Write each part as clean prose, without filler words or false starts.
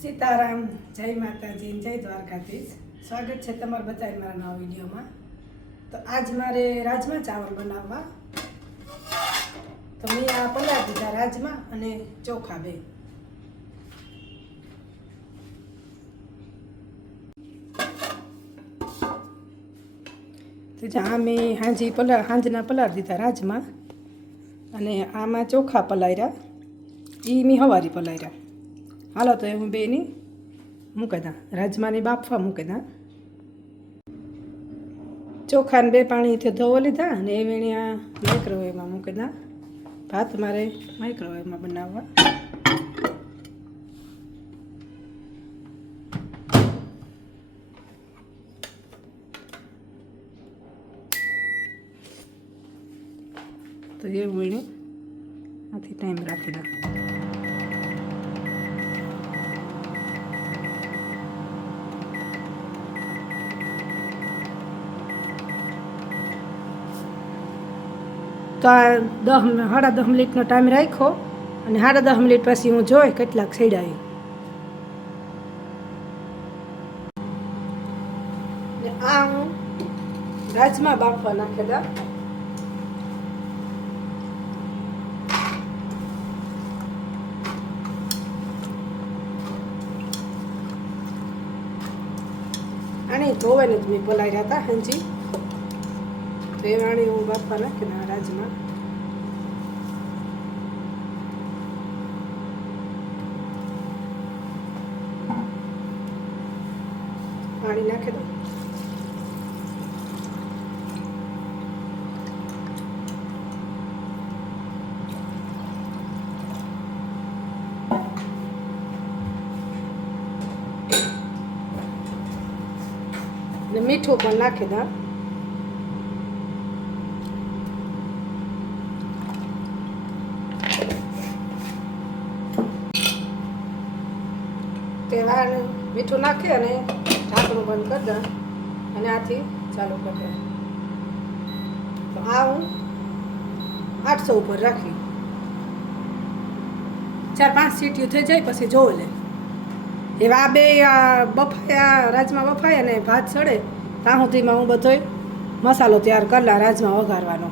સીતારામ, જય માતાજી, જય દ્વારકાધીશ। સ્વાગત છે તમારા બધાએ મારા નવા વિડીયોમાં। તો આજ મારે રાજમા ચાવલ બનાવવા। તો મેં આ પલાળી દીધા રાજમા અને ચોખા બે। તો જ્યાં મેં હાંજના પલાળી દીધા રાજમા અને આમાં ચોખા પલાળ્યા, એ મેં હવારી પલાળ્યા। હાલો તો હું બેની મૂકી દા, રાજમાની બાફવા મૂકી દા। ચોખાને બે પાણીથી ધોવા લીધા અને એ વેણ્યા માઇક્રોવેવમાં મૂકી દા। ભાત મારે માઇક્રોવેવમાં બનાવવા। તો એ વેણી આથી ટાઈમ રાખી દા। તો આ 10 મિનિટનો ટાઈમ રાખ્યો અને 10 મિનિટ પછી હું જોઈ કેટલાક સેડાવી ને આ હું રાજમા બાફવા નાખેલા। આને ધોવાને જ મેં પલાળ્યા હતા હાંજી, તો એ વાણી હું બાફવા નાખીને રાજમા પાણી નાખી દઉં। ને મીઠું પણ નાખી દઉં। તેમાં મીઠું નાખી અને ઢાંકણું બંધ કરી દઉં અને આથી ચાલુ કરી દઉં। તો આ હું 800 ઉપર રાખી 4-5 સીટીઓ થઈ જાય પછી જોઈ લે। એવા આ બે બફાયા રાજમા બફાય અને ભાત સડે ત્યાં સુધીમાં હું બધોય મસાલો તૈયાર કરલા રાજમા વઘારવાનો।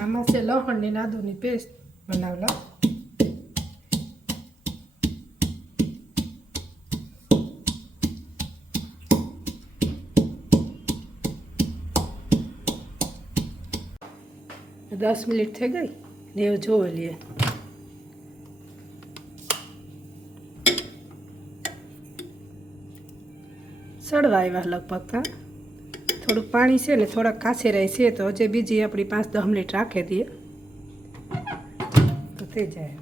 આમાં છે લસણની આદુની પેસ્ટ બનાવલા। દસ મિનિટ થઈ ગઈ ને એવું જોઈ લઈએ। સડવા આવ્યા લગભગ ત્યાં થોડુંક પાણી છે ને થોડાક કાચી રહી છે, તો હજી બીજી આપણી 5-10 મિનિટ રાખી દઈએ તો થઈ જાય।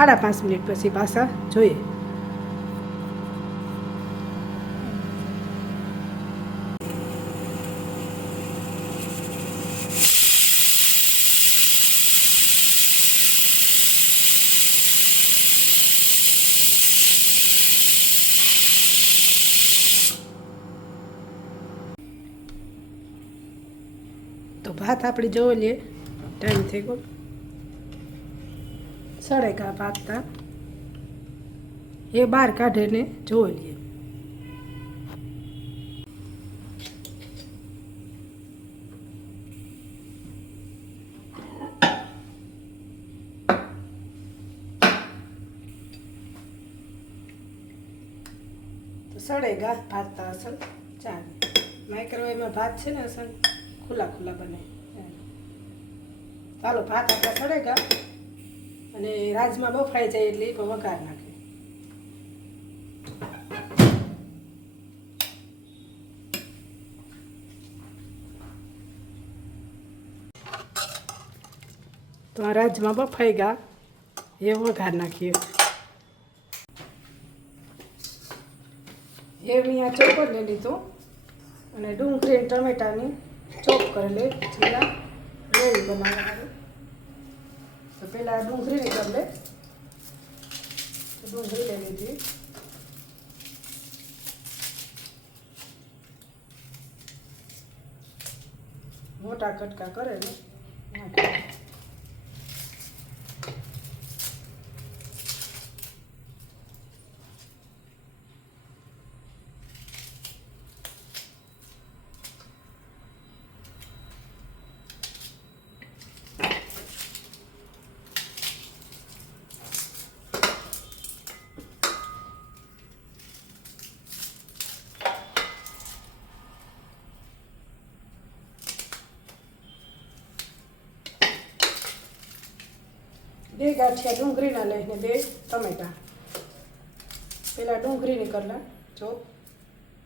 5.5 મિનિટ પછી પાછા જોઈએ। તો ભાત આપણે જોઈ લઈએ, ટાઈમ થઈ ગયો। સળેગા ભાત તા એ બહાર કાઢીને જોઈ લઈએ। તો સળેગા ભાત તા અસલ ચાલે। માઇક્રોવેવમાં ભાત છે ને અસલ ખુલ્લા ખુલ્લા બને। ચાલો ભાત આપણા સળેગા અને રાજમા બફાઈ જાય એટલે પણ વઘાર નાખે। તો આ રાજમા બફાઈ ગયા એ વઘાર નાખીએ। એ મેં આ ચોપર લઈ લીધું અને ડુંગળી અને ટમેટાની ચોપ કરેલી જીરા ગ્રેવી બનાવવા। તો પહેલાં ડુંગળીની બદલે ડુંગળી લઈ લીધી। મોટા કટકા કરે ને નાખી. બે ગાંઠિયા ડુંગળીના લઈને 2 ટમેટા. પહેલાં ડુંગળીની કરલા ચોપ,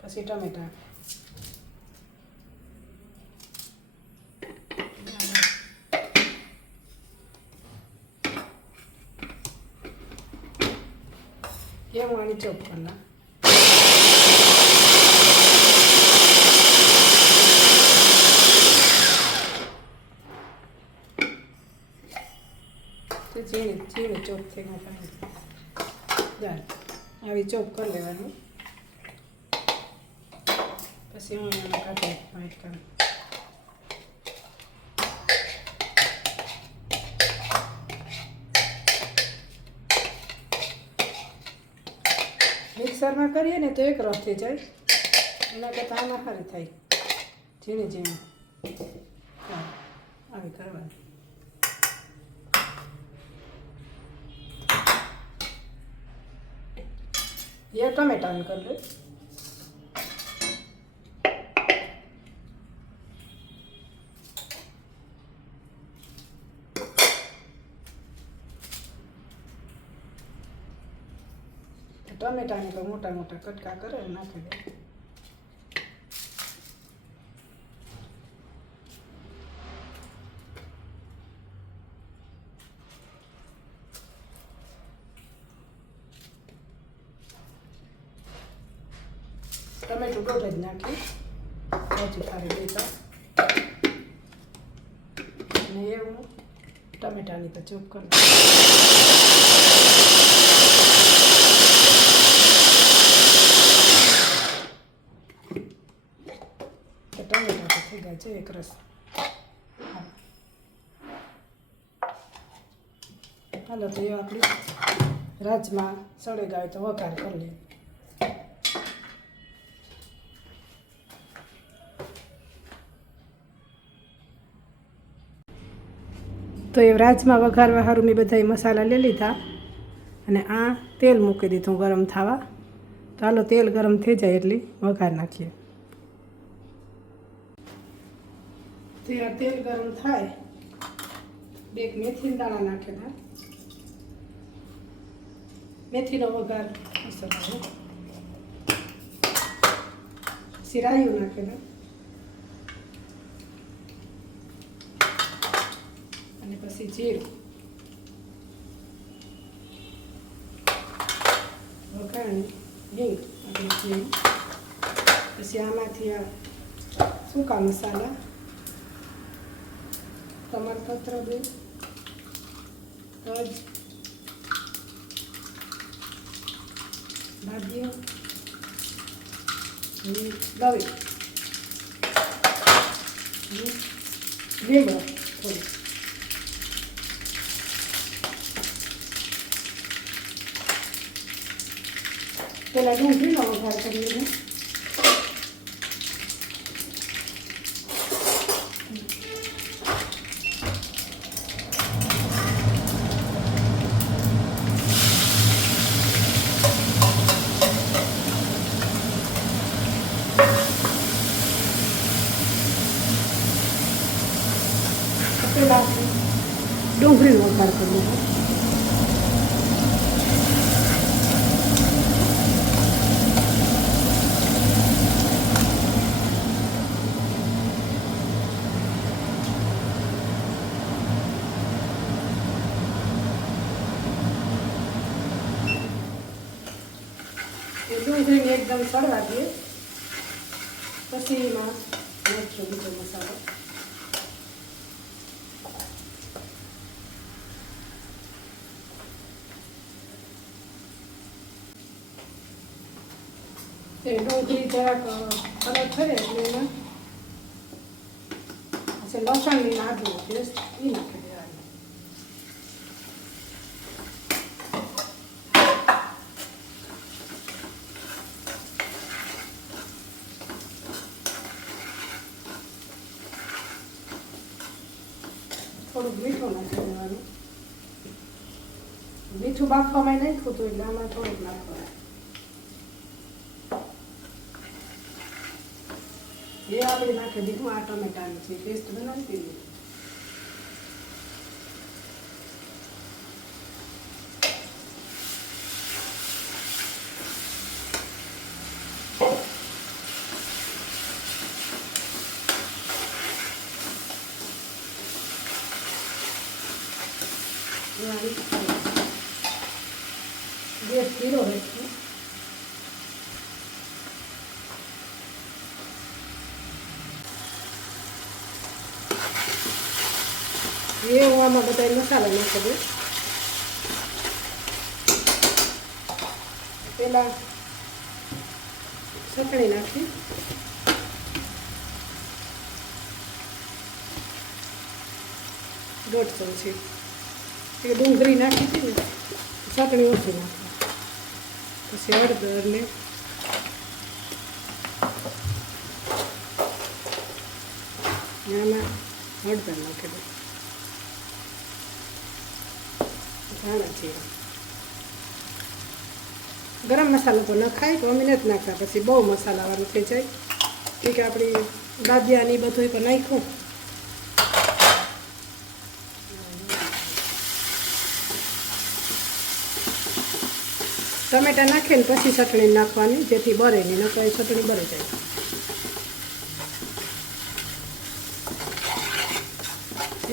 પછી ટમેટા. ये वाणी चॉप करना. तो जीने चॉप थे આવી ચોપ કરી લેવાનું. પછી હું એનો કાઢી વાઈટ કરું. મિક્સરમાં કરીએ ને તો એક રસ થઈ જાય, એના કરતાં આમાં સારી થાય. ઝીણી ઝીણી આવી કરવાની. ये टमाटर कर लो. टमाटर ने तो मोटा मोटा कटका करे नाखी दे. टमेटो दौड़ ज नाखी हजू सारी देता ये हूँ टमेटा तो चॉप कर टमेटा तो थी गया एक रस. हालो तो ये अपनी राजमा सड़े गए तो वघार कर ले. तो ये राजमा वघारवा हारू मैं बधाई मसाला ले लीधा અને આ તેલ મૂકી દીધું ગરમ થવા. તો હાલો તેલ ગરમ થઈ જાય એટલે વઘાર નાખીએ. તો આ તેલ ગરમ થાય 2 મેથીના દાણા નાખેલા. મેથીનો વઘાર મસાલો સિરાયું નાખેલા અને પછી જીરું વઘાણી હિંગ પછી આમાંથી આ સૂકા મસાલા તમાલપત્ર 2 તજ ભાજીઓ લવિંગ લીંબુ થોડું પહેલાં ડુંગળીનો વઘાર કરીએ. પહેલાં ડુંગળીનો વઘાર કરીએ. ડુંગળીને એકદમ સળવા દઈએ. પછી એમાં નાખીએ બીજો મસાલો. એ ડુંગળી જરાક કલર થયે એટલે એમાં પછી લસણની આદુનો પેસ્ટ એ નાખી દેવાનું. થોડુંક મીઠું નાખી દેવાનું. મીઠું બાફવામાં નાખ્યું હતું એટલે આમાં થોડુંક નાખવાનું. એ આપણે નાખી દીધું. આ ટમેટાની છે પેસ્ટ બનાવી દીધી. ગેસ ધીરો રાખીએ. એ હું આમાં બધા મસાલા નાખી દઉં. પેલા ચટણી નાખી, દોઢ ચમચી એ ડુંગળી નાખી હતી ને, ચટણી ઓછી નાખી. પછી હળદર ને આમાં હળદર નાખી દઉં. ધાણા જીરા, ગરમ મસાલો તો ન ખાય તો અમે નથી નાખતા. પછી બહુ મસાલાવાળું થઈ જાય કે આપણી દાદિયાની બધું પણ નાખ્યું. ટમેટા નાખીને પછી ચટણી નાખવાની, જેથી બરે નહીં, ન તો ચટણી બરી જાય.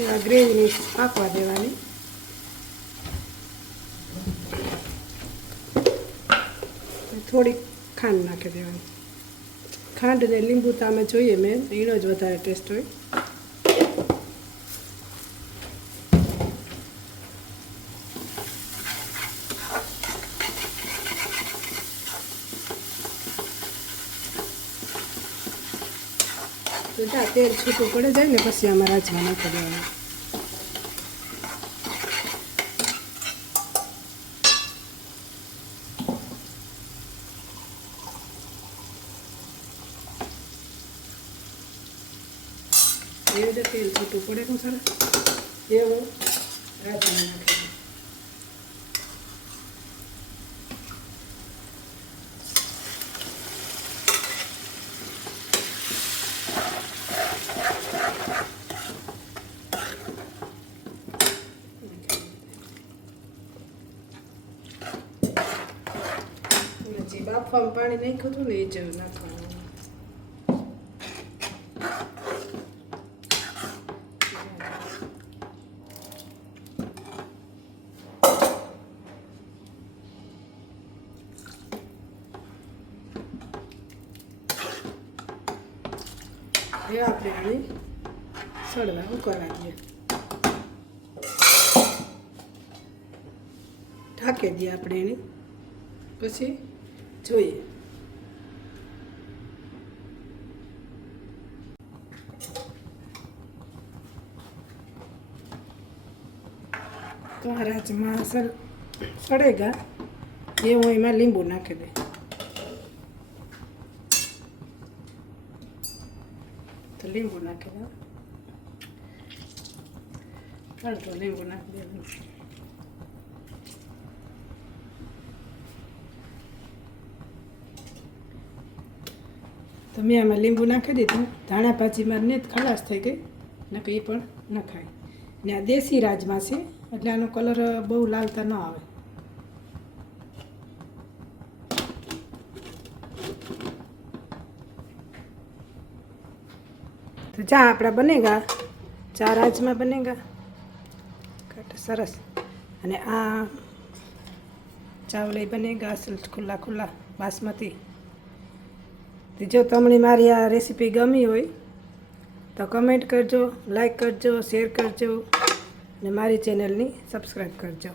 એવા ગ્રેવીની પાકવા દેવાની. થોડીક ખાંડ નાખી દેવાની. ખાંડ ને લીંબુ તો આમાં જોઈએ મેં, એનો જ વધારે ટેસ્ટ હોય. તો જા તેલ છૂટું પડે જાય ને પછી આમાં રાજમા નાખી દેવાનું. એ રીતે તેલ છૂટું પડે ને સરસ એવું રાજમા નાખી દઉં. જે બાફવામાં પાણી નાખ્યું હતું ને એ જેવું નાખવાનું. એ આપણે આને સળવા ઉકળવા દઈએ. ઢાંકી દઈએ આપણે એને. પછી જોઈએ. તો આ રાજમાં સળેગા એ હું એમાં લીંબુ નાખી દઉં. તો લીંબુ નાખી દઉં. અડધો લીંબુ નાખી દેવાનું. તો મેં આમાં લીંબુ નાખી દીધું. ધાણા ભાજીમાં ને ખલાસ થઈ ગઈ, નકર એ પણ ન ખાય. ને આ દેશી રાજમા છે એટલે આનો કલર બહુ લાલતા ન આવે. તો જા આપણા બનેગા, ચા રાજમા બનેગા સરસ. અને આ ચાવલ બનેગા અસલ ખુલ્લા ખુલ્લા બાસમતી. તો જો તમને મારી આ રેસીપી ગમી હોય તો કમેન્ટ કરજો, લાઈક કરજો, શેર કરજો ને મારી ચેનલની સબસ્ક્રાઈબ કરજો.